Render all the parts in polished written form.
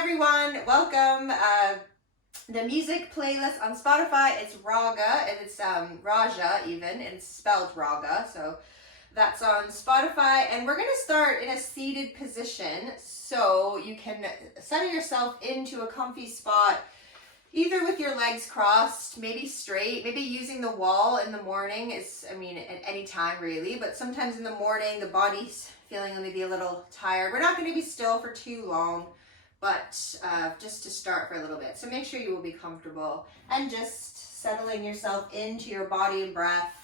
everyone, welcome. The music playlist on Spotify, it's Raga, and it's Raja even, and it's spelled Raga, so that's on Spotify. And we're going to start in a seated position, so you can settle yourself into a comfy spot, either with your legs crossed, maybe straight, maybe using the wall in the morning. At any time really, but sometimes in the morning the body's feeling maybe a little tired. We're not going to be still for too long, but just to start for a little bit. So make sure you will be comfortable and just settling yourself into your body and breath.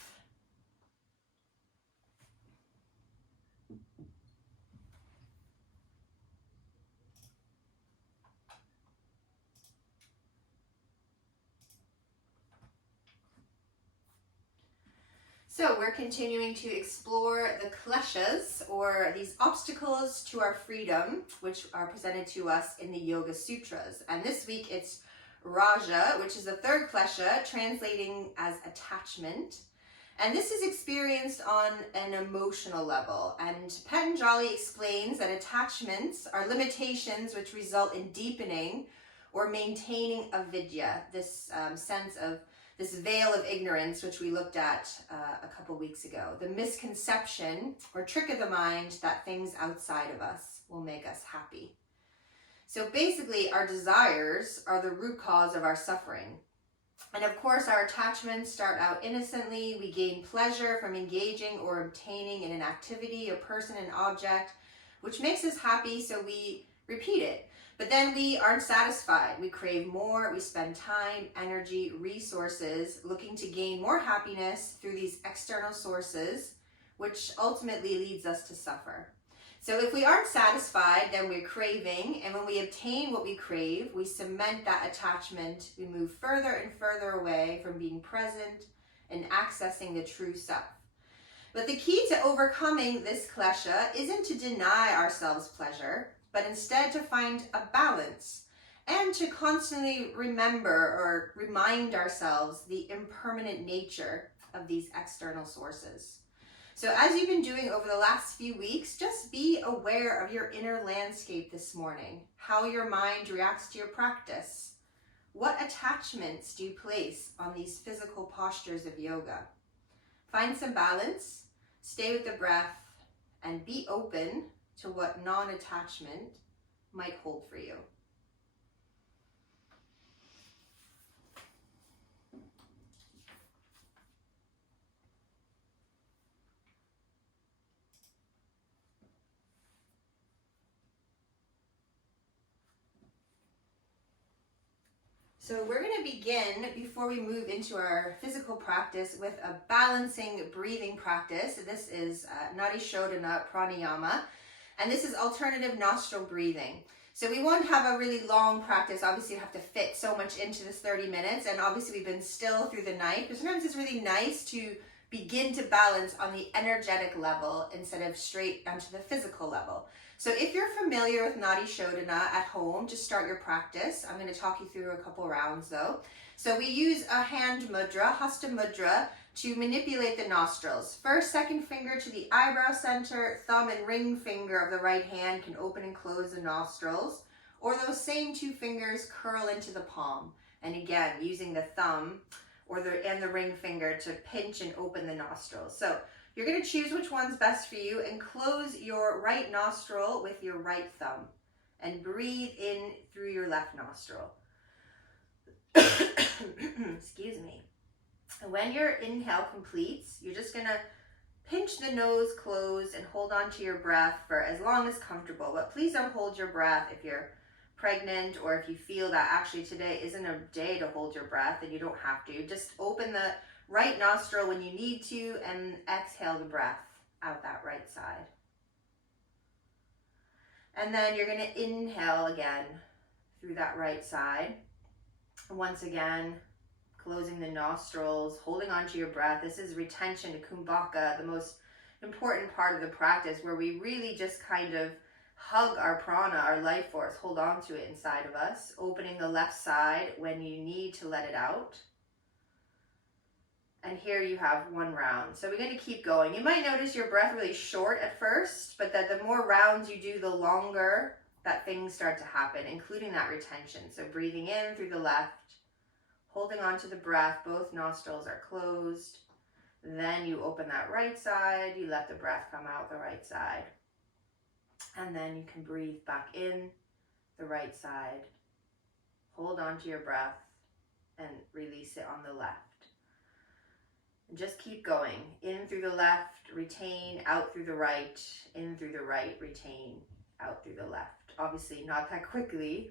So we're continuing to explore the kleshas, or these obstacles to our freedom, which are presented to us in the Yoga Sutras. And this week it's Raja, which is the third klesha, translating as attachment. And this is experienced on an emotional level. And Patanjali explains that attachments are limitations which result in deepening or maintaining avidya, this sense of this veil of ignorance, which we looked at a couple weeks ago. The misconception or trick of the mind that things outside of us will make us happy. So basically, our desires are the root cause of our suffering. And of course, our attachments start out innocently. We gain pleasure from engaging or obtaining in an activity, a person, an object, which makes us happy, so we repeat it. But then we aren't satisfied. We crave more. We spend time, energy, resources looking to gain more happiness through these external sources, which ultimately leads us to suffer. So if we aren't satisfied, then we're craving. And when we obtain what we crave, we cement that attachment. We move further and further away from being present and accessing the true self. But the key to overcoming this klesha isn't to deny ourselves pleasure, but instead to find a balance and to constantly remember or remind ourselves the impermanent nature of these external sources. So as you've been doing over the last few weeks, just be aware of your inner landscape this morning, how your mind reacts to your practice. What attachments do you place on these physical postures of yoga? Find some balance, stay with the breath, and be open to what non-attachment might hold for you. So we're going to begin, before we move into our physical practice, with a balancing breathing practice. This is Nadi Shodhana Pranayama, and this is alternative nostril breathing. So we won't have a really long practice. Obviously, you have to fit so much into this 30 minutes, and obviously we've been still through the night, but sometimes it's really nice to begin to balance on the energetic level instead of straight onto the physical level. So if you're familiar with Nadi Shodhana at home, just start your practice. I'm going to talk you through a couple rounds though. So we use a hand mudra, hasta mudra, to manipulate the nostrils. First, second finger to the eyebrow center, thumb and ring finger of the right hand can open and close the nostrils, or those same two fingers curl into the palm. And again, using the thumb and the ring finger to pinch and open the nostrils. So you're going to choose which one's best for you and close your right nostril with your right thumb and breathe in through your left nostril. Excuse me. And when your inhale completes, you're just going to pinch the nose closed and hold on to your breath for as long as comfortable. But please don't hold your breath if you're pregnant, or if you feel that actually today isn't a day to hold your breath, and you don't have to. Just open the right nostril when you need to and exhale the breath out that right side. And then you're going to inhale again through that right side. Once again, closing the nostrils, holding on to your breath. This is retention to kumbhaka, the most important part of the practice, where we really just kind of hug our prana, our life force, hold on to it inside of us, opening the left side when you need to let it out. And here you have one round. So we're going to keep going. You might notice your breath really short at first, but that the more rounds you do, the longer that things start to happen, including that retention. So breathing in through the left, holding on to the breath, both nostrils are closed. Then you open that right side, you let the breath come out the right side. And then you can breathe back in the right side. Hold on to your breath and release it on the left. And just keep going. In through the left, retain, out through the right, in through the right, retain, out through the left. Obviously not that quickly.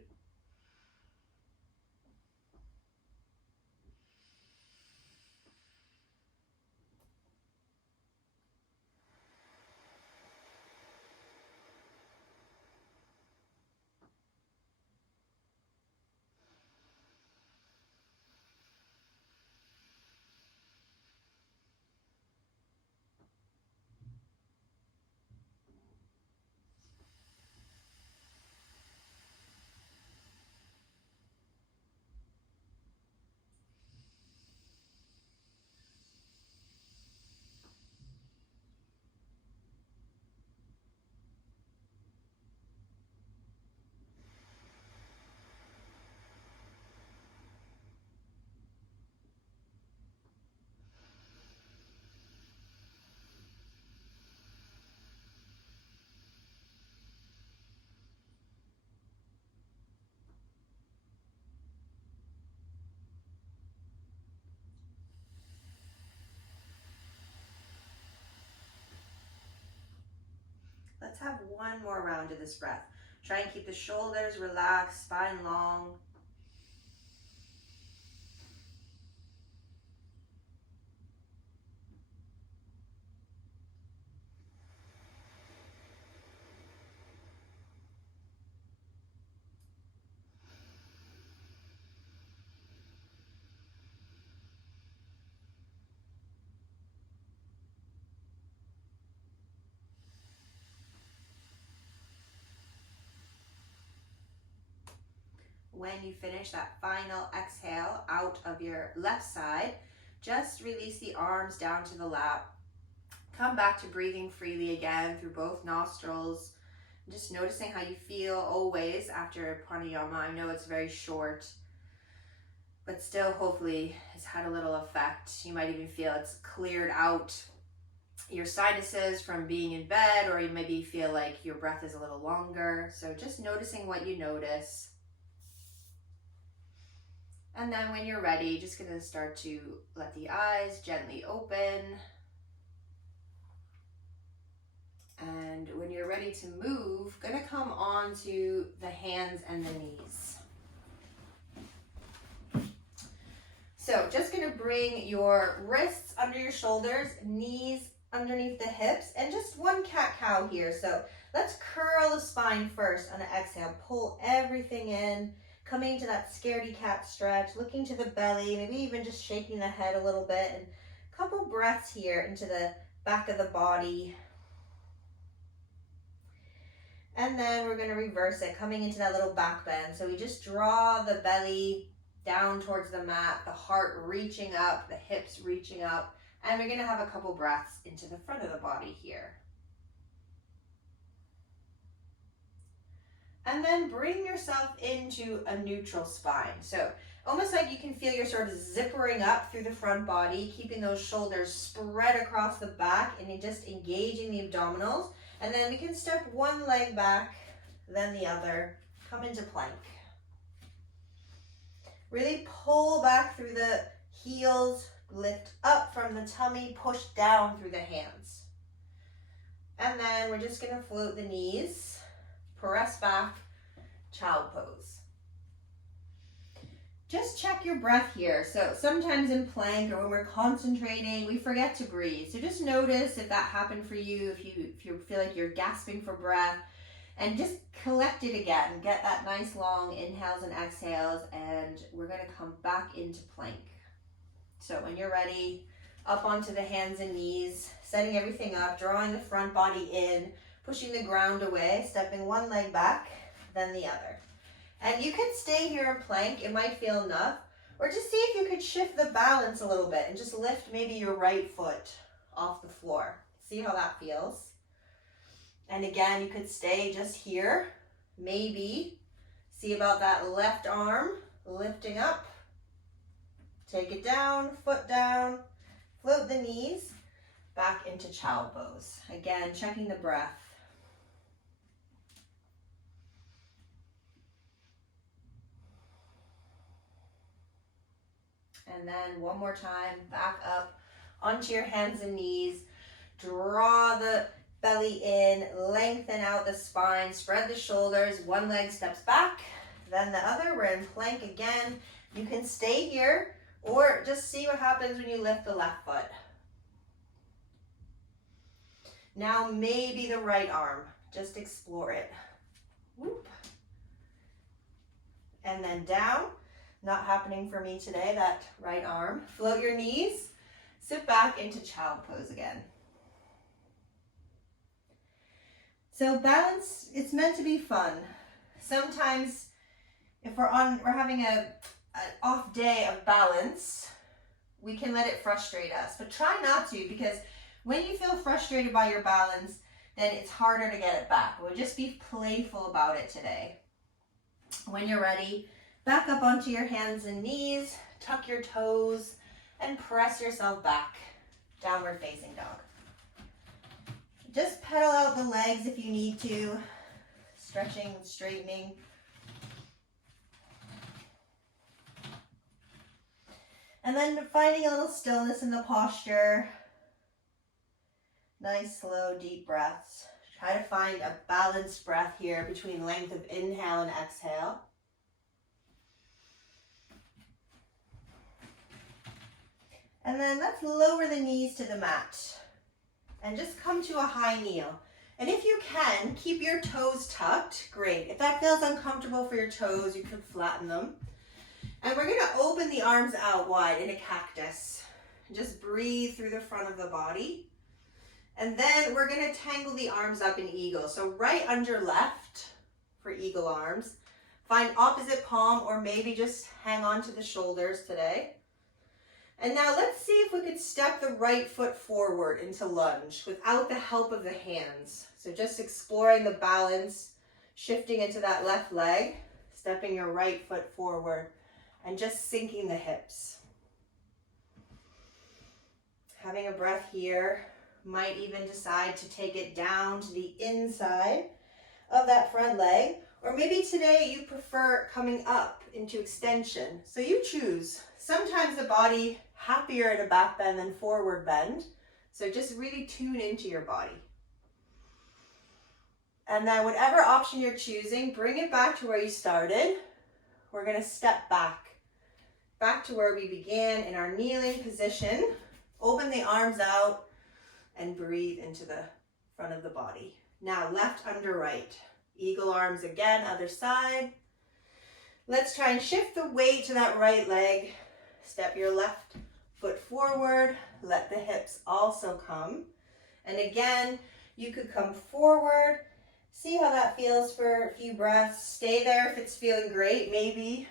Let's have one more round of this breath. Try and keep the shoulders relaxed, spine long. When you finish that final exhale out of your left side, just release the arms down to the lap. Come back to breathing freely again through both nostrils. Just noticing how you feel always after pranayama. I know it's very short, but still hopefully it's had a little effect. You might even feel it's cleared out your sinuses from being in bed, or you maybe feel like your breath is a little longer. So just noticing what you notice. And then when you're ready, just gonna start to let the eyes gently open. And when you're ready to move, gonna come onto the hands and the knees. So just gonna bring your wrists under your shoulders, knees underneath the hips, and just one cat-cow here. So let's curl the spine first on an exhale. Pull everything in. Coming to that scaredy cat stretch, looking to the belly, maybe even just shaking the head a little bit, and a couple breaths here into the back of the body. And then we're gonna reverse it, coming into that little back bend. So we just draw the belly down towards the mat, the heart reaching up, the hips reaching up, and we're gonna have a couple breaths into the front of the body here. And then bring yourself into a neutral spine. So almost like you can feel you're sort of zippering up through the front body, keeping those shoulders spread across the back and just engaging the abdominals. And then we can step one leg back, then the other, come into plank. Really pull back through the heels, lift up from the tummy, push down through the hands. And then we're just gonna float the knees, press back, child pose. Just check your breath here. So sometimes in plank or when we're concentrating, we forget to breathe. So just notice if that happened for you, if you feel like you're gasping for breath, and just collect it again. Get that nice long inhales and exhales, and we're gonna come back into plank. So when you're ready, up onto the hands and knees, setting everything up, drawing the front body in, pushing the ground away, stepping one leg back, then the other. And you could stay here in plank, it might feel enough, or just see if you could shift the balance a little bit and just lift maybe your right foot off the floor. See how that feels. And again, you could stay just here Maybe see about that left arm lifting up. Take it down, foot down, float the knees back into child pose. Again, checking the breath. And then one more time, back up onto your hands and knees. Draw the belly in, lengthen out the spine, spread the shoulders. One leg steps back, then the other. We're in plank again. You can stay here or just see what happens when you lift the left foot. Now maybe the right arm, just explore it. Whoop. And then down. Not happening for me today, that right arm. Float your knees, sit back into child pose again. So balance, it's meant to be fun. Sometimes if we're having an off day of balance, we can let it frustrate us, but try not to, because when you feel frustrated by your balance, then it's harder to get it back. We'll just be playful about it today. When you're ready, back up onto your hands and knees, tuck your toes, and press yourself back. Downward facing dog. Just pedal out the legs if you need to, stretching and straightening. And then finding a little stillness in the posture. Nice, slow, deep breaths. Try to find a balanced breath here between length of inhale and exhale. And then let's lower the knees to the mat and just come to a high kneel. And if you can, keep your toes tucked. Great. If that feels uncomfortable for your toes, you can flatten them. And we're gonna open the arms out wide in a cactus. Just breathe through the front of the body. And then we're gonna tangle the arms up in eagle. So right under left for eagle arms. Find opposite palm or maybe just hang on to the shoulders today. And now let's see if we could step the right foot forward into lunge without the help of the hands. So just exploring the balance, shifting into that left leg, stepping your right foot forward, and just sinking the hips. Having a breath here, might even decide to take it down to the inside of that front leg. Or maybe today you prefer coming up into extension. So you choose. Sometimes the body happier in a back bend than forward bend. So just really tune into your body. And then whatever option you're choosing, bring it back to where you started. We're gonna step back to where we began in our kneeling position. Open the arms out and breathe into the front of the body. Now left under right. Eagle arms again, other side. Let's try and shift the weight to that right leg. Step your left foot forward. Let the hips also come. And again, you could come forward. See how that feels for a few breaths. Stay there if it's feeling great. Maybe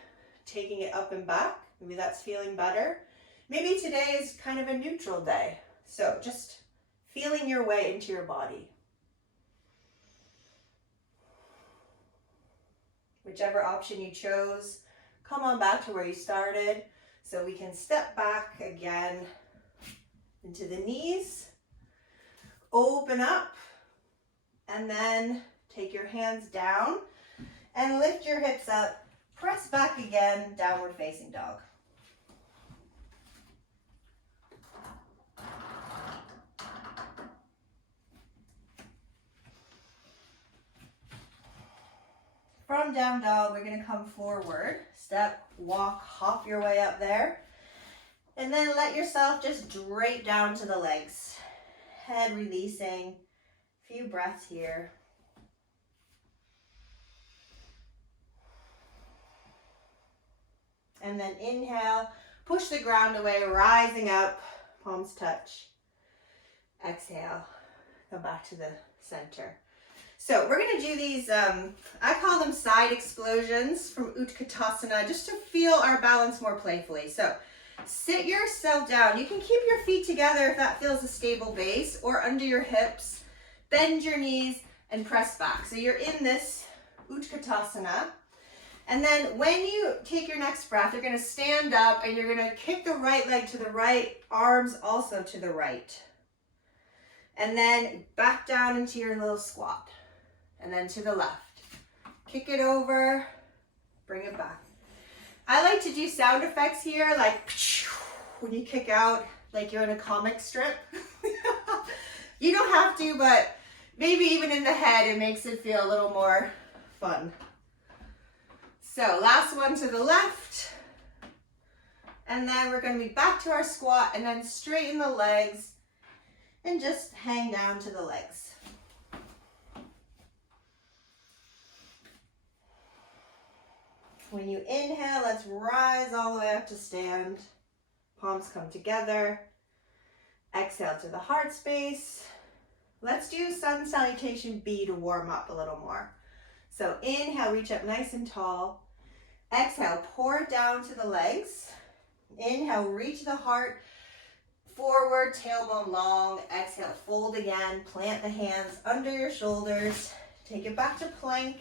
taking it up and back. Maybe that's feeling better. Maybe today is kind of a neutral day. So just feeling your way into your body. Whichever option you chose, come on back to where you started. So we can step back again into the knees, open up, and then take your hands down and lift your hips up. Press back again, downward facing dog. From down dog, we're going to come forward, step, walk, hop your way up there, and then let yourself just drape down to the legs. Head releasing, a few breaths here. And then inhale, push the ground away, rising up, palms touch. Exhale, come back to the center. So we're going to do these, I call them side explosions from Utkatasana, just to feel our balance more playfully. So sit yourself down. You can keep your feet together if that feels a stable base, or under your hips. Bend your knees and press back. So you're in this Utkatasana. And then when you take your next breath, you're going to stand up and you're going to kick the right leg to the right, arms also to the right. And then back down into your little squat. And then to the left. Kick it over, bring it back. I like to do sound effects here, like when you kick out, like you're in a comic strip. You don't have to, but maybe even in the head, it makes it feel a little more fun. So last one to the left. And then we're going to be back to our squat and then straighten the legs and just hang down to the legs. When you inhale, let's rise all the way up to stand. Palms come together. Exhale to the heart space. Let's do sun salutation B to warm up a little more. So inhale, reach up nice and tall. Exhale, pour it down to the legs. Inhale, reach the heart forward, tailbone long. Exhale, fold again. Plant the hands under your shoulders. Take it back to plank.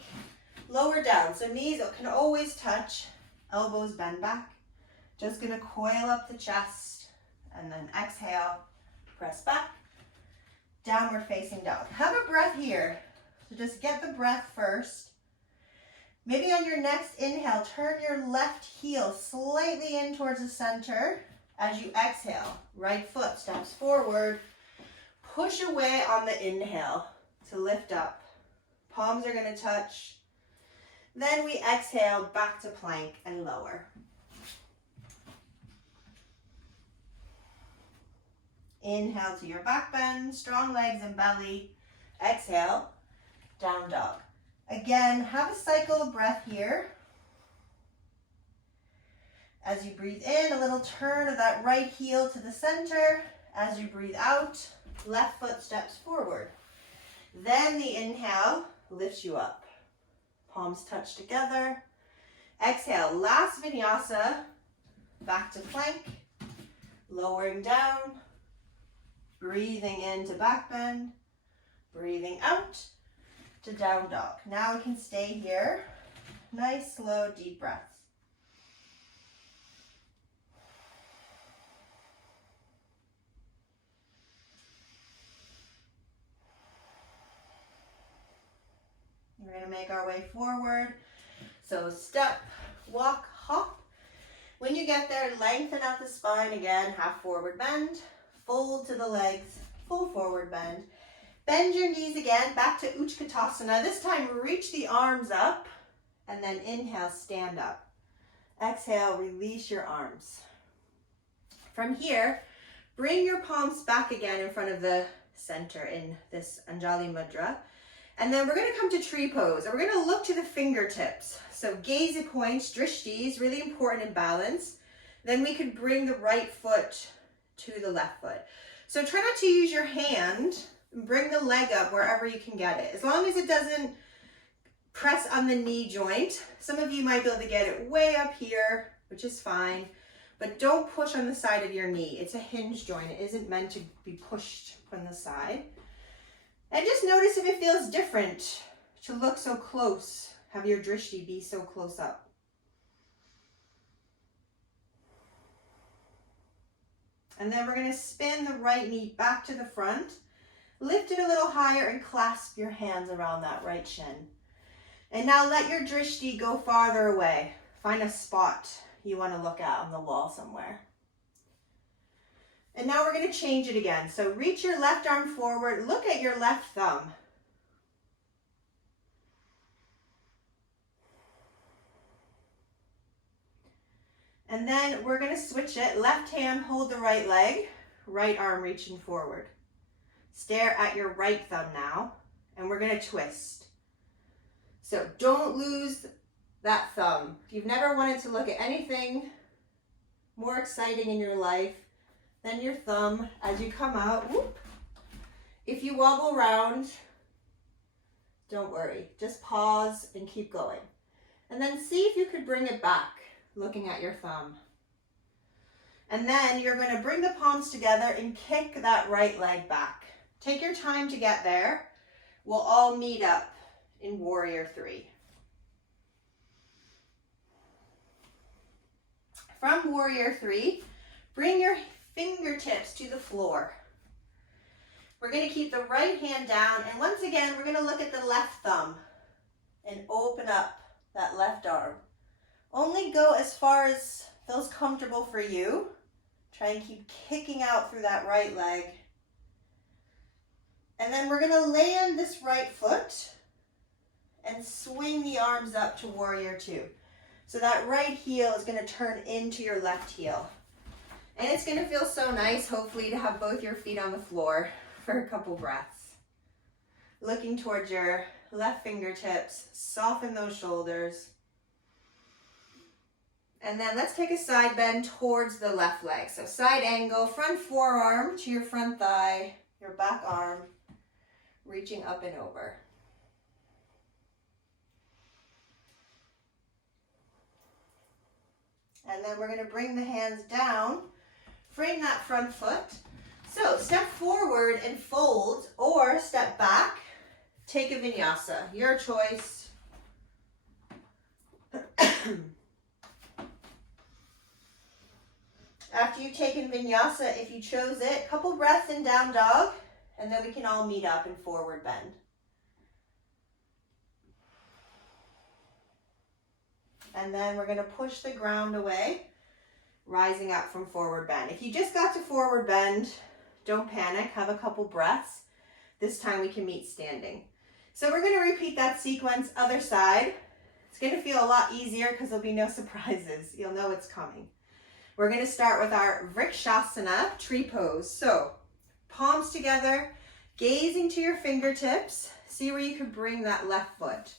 Lower down. So knees can always touch. Elbows bend back. Just going to coil up the chest. And then exhale, press back. Downward facing dog. Have a breath here. So just get the breath first. Maybe on your next inhale, turn your left heel slightly in towards the center. As you exhale, right foot steps forward. Push away on the inhale to lift up. Palms are going to touch. Then we exhale back to plank and lower. Inhale to your back bend, strong legs and belly. Exhale, down dog. Again, have a cycle of breath here. As you breathe in, a little turn of that right heel to the center. As you breathe out, left foot steps forward. Then the inhale lifts you up. Palms touch together. Exhale, last vinyasa. Back to plank. Lowering down. Breathing into back bend. Breathing out to down dog. Now we can stay here. Nice, slow, deep breaths. We're going to make our way forward. So step, walk, hop. When you get there, lengthen out the spine again, half forward bend. Fold to the legs, full forward bend. Bend your knees again, back to Utkatasana. This time, reach the arms up, and then inhale, stand up. Exhale, release your arms. From here, bring your palms back again in front of the center in this Anjali Mudra. And then we're going to come to tree pose, and we're going to look to the fingertips. So gaze points, drishti is really important in balance. Then we could bring the right foot to the left foot. So try not to use your hand. Bring the leg up wherever you can get it. As long as it doesn't press on the knee joint. Some of you might be able to get it way up here, which is fine. But don't push on the side of your knee. It's a hinge joint. It isn't meant to be pushed from the side. And just notice if it feels different to look so close. Have your drishti be so close up. And then we're going to spin the right knee back to the front. Lift it a little higher and clasp your hands around that right shin. And now let your drishti go farther away. Find a spot you want to look at on the wall somewhere. And now we're going to change it again. So reach your left arm forward. Look at your left thumb. And then we're going to switch it. Left hand, hold the right leg. Right arm reaching forward. Stare at your right thumb now. And we're going to twist. So don't lose that thumb. If you've never wanted to look at anything more exciting in your life than your thumb, as you come out, whoop. If you wobble around, don't worry. Just pause and keep going. And then see if you could bring it back, looking at your thumb. And then you're going to bring the palms together and kick that right leg back. Take your time to get there. We'll all meet up in Warrior 3. from warrior three, bring your fingertips to the floor. We're going to keep the right hand down, and once again, we're going to look at the left thumb and open up that left arm. Only go as far as feels comfortable for you. Try and keep kicking out through that right leg. And then we're going to land this right foot and swing the arms up to warrior two. So that right heel is going to turn into your left heel. And it's going to feel so nice, hopefully, to have both your feet on the floor for a couple breaths. Looking towards your left fingertips, soften those shoulders. And then let's take a side bend towards the left leg. So side angle, front forearm to your front thigh, your back arm, reaching up and over. And then we're going to bring the hands down, frame that front foot. So step forward and fold, or step back, take a vinyasa, your choice. After you've taken vinyasa, if you chose it, couple breaths in down dog, and then we can all meet up in forward bend. And then we're going to push the ground away, rising up from forward bend. If you just got to forward bend, don't panic, have a couple breaths. This time we can meet standing. So we're going to repeat that sequence, other side. It's going to feel a lot easier because there'll be no surprises. You'll know it's coming. We're going to start with our Vrikshasana, tree pose. So palms together, gazing to your fingertips. See where you can bring that left foot.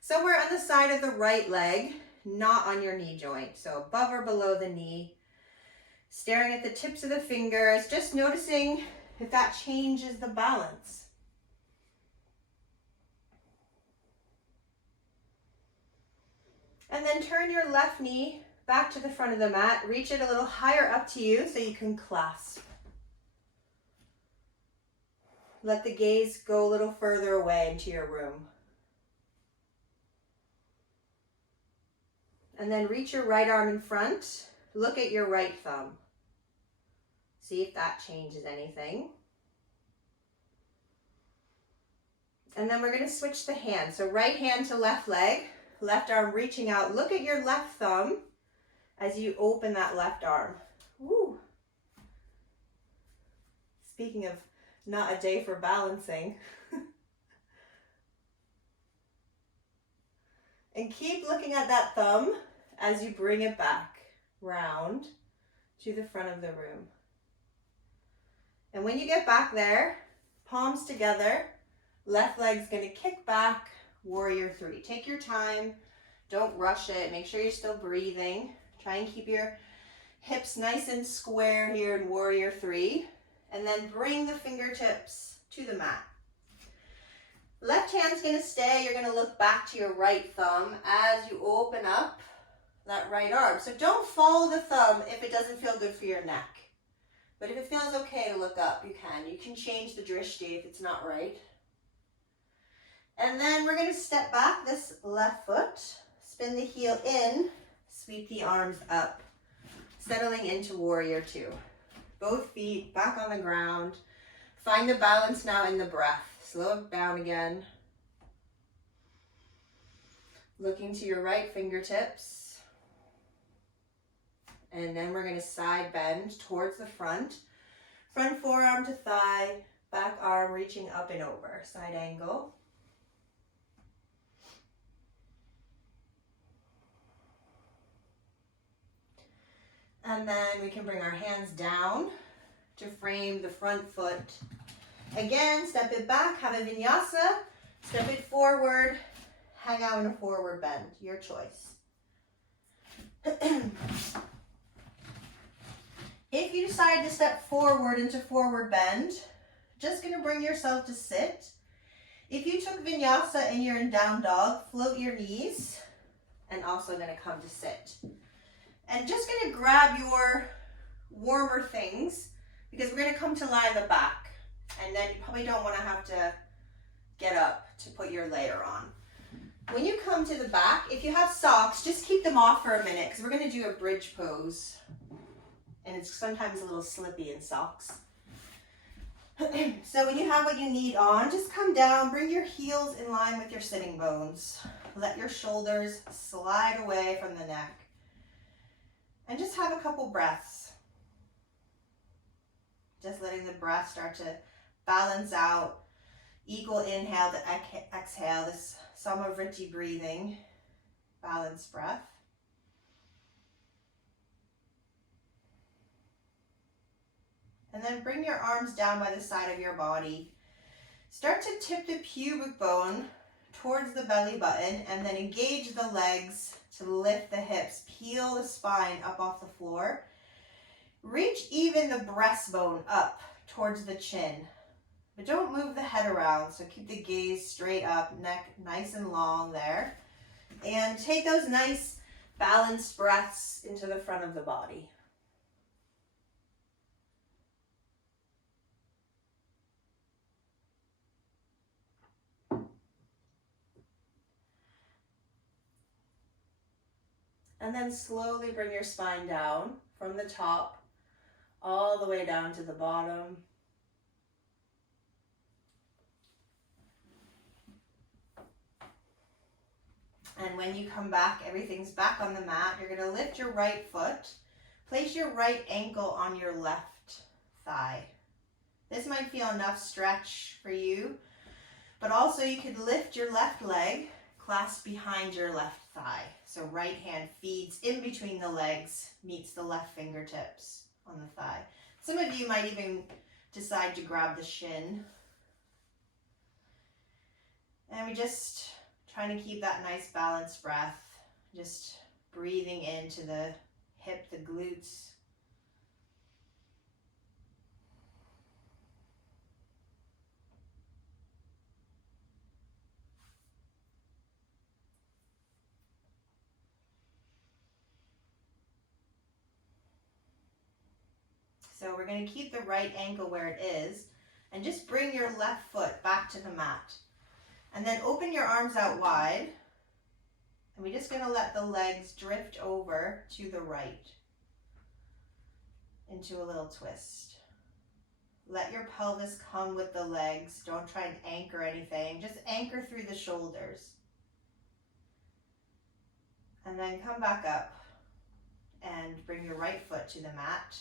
Somewhere on the side of the right leg, not on your knee joint. So above or below the knee. Staring at the tips of the fingers, just noticing if that changes the balance. And then turn your left knee back to the front of the mat. Reach it a little higher up to you so you can clasp. Let the gaze go a little further away into your room. And then reach your right arm in front. Look at your right thumb. See if that changes anything. And then we're going to switch the hand. So right hand to left leg, left arm reaching out. Look at your left thumb as you open that left arm. Woo. Speaking of not a day for balancing. And keep looking at that thumb as you bring it back round to the front of the room. And when you get back there, palms together, left leg's going to kick back, warrior three. Take your time, don't rush it, make sure you're still breathing. Try and keep your hips nice and square here in warrior three. And then bring the fingertips to the mat. Left hand's going to stay. You're going to look back to your right thumb as you open up that right arm. So don't follow the thumb if it doesn't feel good for your neck. But if it feels okay to look up, you can. You can change the drishti if it's not right. And then we're going to step back this left foot, spin the heel in, sweep the arms up, settling into warrior two. Both feet back on the ground. Find the balance now in the breath. Slow it down again. Looking to your right fingertips. And then we're going to side bend towards the front. Front forearm to thigh, back arm reaching up and over. Side angle. And then we can bring our hands down to frame the front foot. Again, step it back, have a vinyasa, step it forward, hang out in a forward bend, your choice. If you decide to step forward into forward bend, just going to bring yourself to sit. If you took vinyasa and you're in down dog, float your knees, and also going to come to sit. And just going to grab your warmer things, because we're going to come to lie in the back. And then you probably don't want to have to get up to put your layer on. When you come to the back, if you have socks, just keep them off for a minute because we're going to do a bridge pose. And it's sometimes a little slippy in socks. So when you have what you need on, just come down, bring your heels in line with your sitting bones. Let your shoulders slide away from the neck. And just have a couple breaths. Just letting the breath start to balance out. Equal inhale to exhale, this Samavriti breathing, balanced breath. And then bring your arms down by the side of your body. Start to tip the pubic bone towards the belly button and then engage the legs to lift the hips. Peel the spine up off the floor. Reach even the breastbone up towards the chin. But don't move the head around, so keep the gaze straight up, neck nice and long there. And take those nice balanced breaths into the front of the body. And then slowly bring your spine down from the top all the way down to the bottom. And when you come back, everything's back on the mat. You're going to lift your right foot. Place your right ankle on your left thigh. This might feel enough stretch for you, but also you could lift your left leg, clasp behind your left thigh. So right hand feeds in between the legs, meets the left fingertips on the thigh. Some of you might even decide to grab the shin. And we just trying to keep that nice balanced breath, just breathing into the hip, the glutes. So we're going to keep the right ankle where it is and just bring your left foot back to the mat. And then open your arms out wide. And we're just going to let the legs drift over to the right into a little twist. Let your pelvis come with the legs. Don't try and anchor anything. Just anchor through the shoulders. And then come back up and bring your right foot to the mat.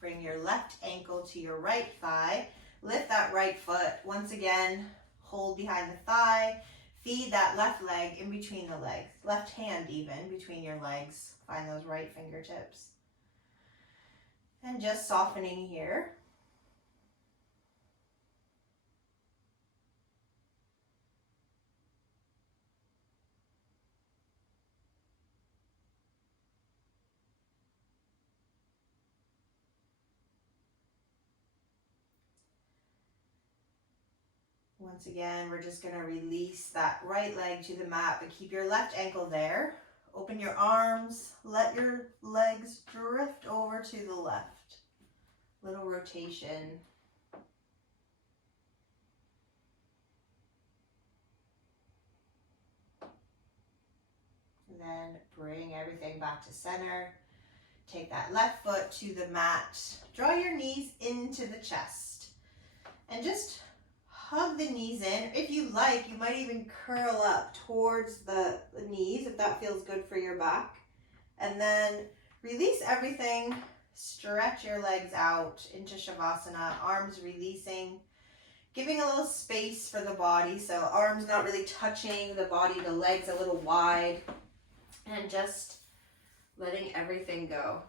Bring your left ankle to your right thigh. Lift that right foot. Once again, hold behind the thigh. Feed that left leg in between the legs. Left hand even between your legs. Find those right fingertips. And just softening here. Once again, we're just going to release that right leg to the mat, but keep your left ankle there. Open your arms, let your legs drift over to the left. Little rotation. And then bring everything back to center. Take that left foot to the mat. Draw your knees into the chest. And just hug the knees in. If you like, you might even curl up towards the knees if that feels good for your back. And then release everything. Stretch your legs out into Shavasana. Arms releasing. Giving a little space for the body. So arms not really touching the body. The legs a little wide. And just letting everything go.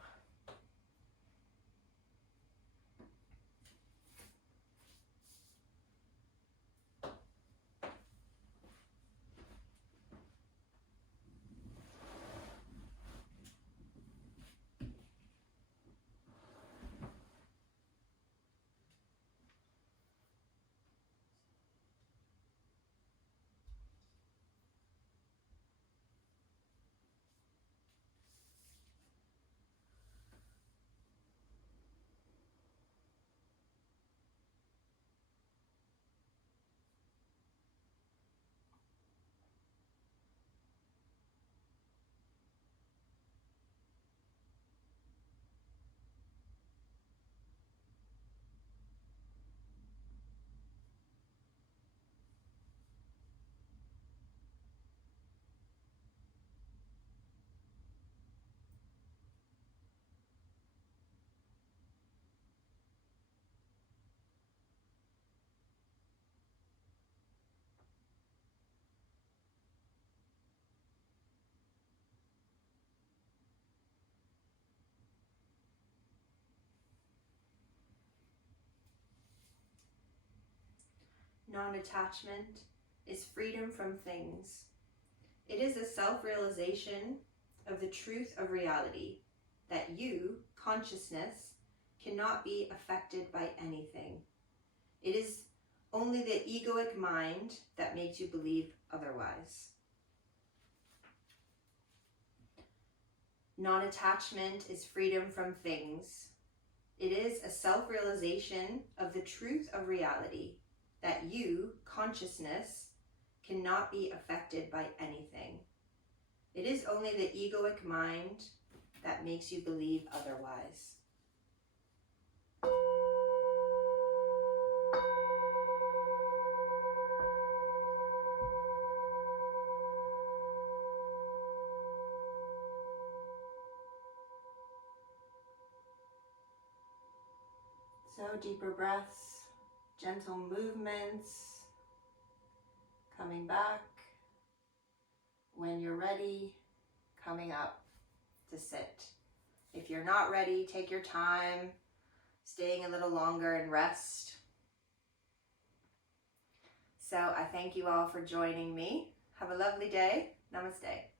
Non-attachment is freedom from things. It is a self-realization of the truth of reality, that you, consciousness, cannot be affected by anything. It is only the egoic mind that makes you believe otherwise. Non-attachment is freedom from things. It is a self-realization of the truth of reality, that you, consciousness, cannot be affected by anything. It is only the egoic mind that makes you believe otherwise. So deeper breaths, gentle movements, coming back. When you're ready, coming up to sit. If you're not ready, take your time, staying a little longer and rest. So I thank you all for joining me. Have a lovely day. Namaste.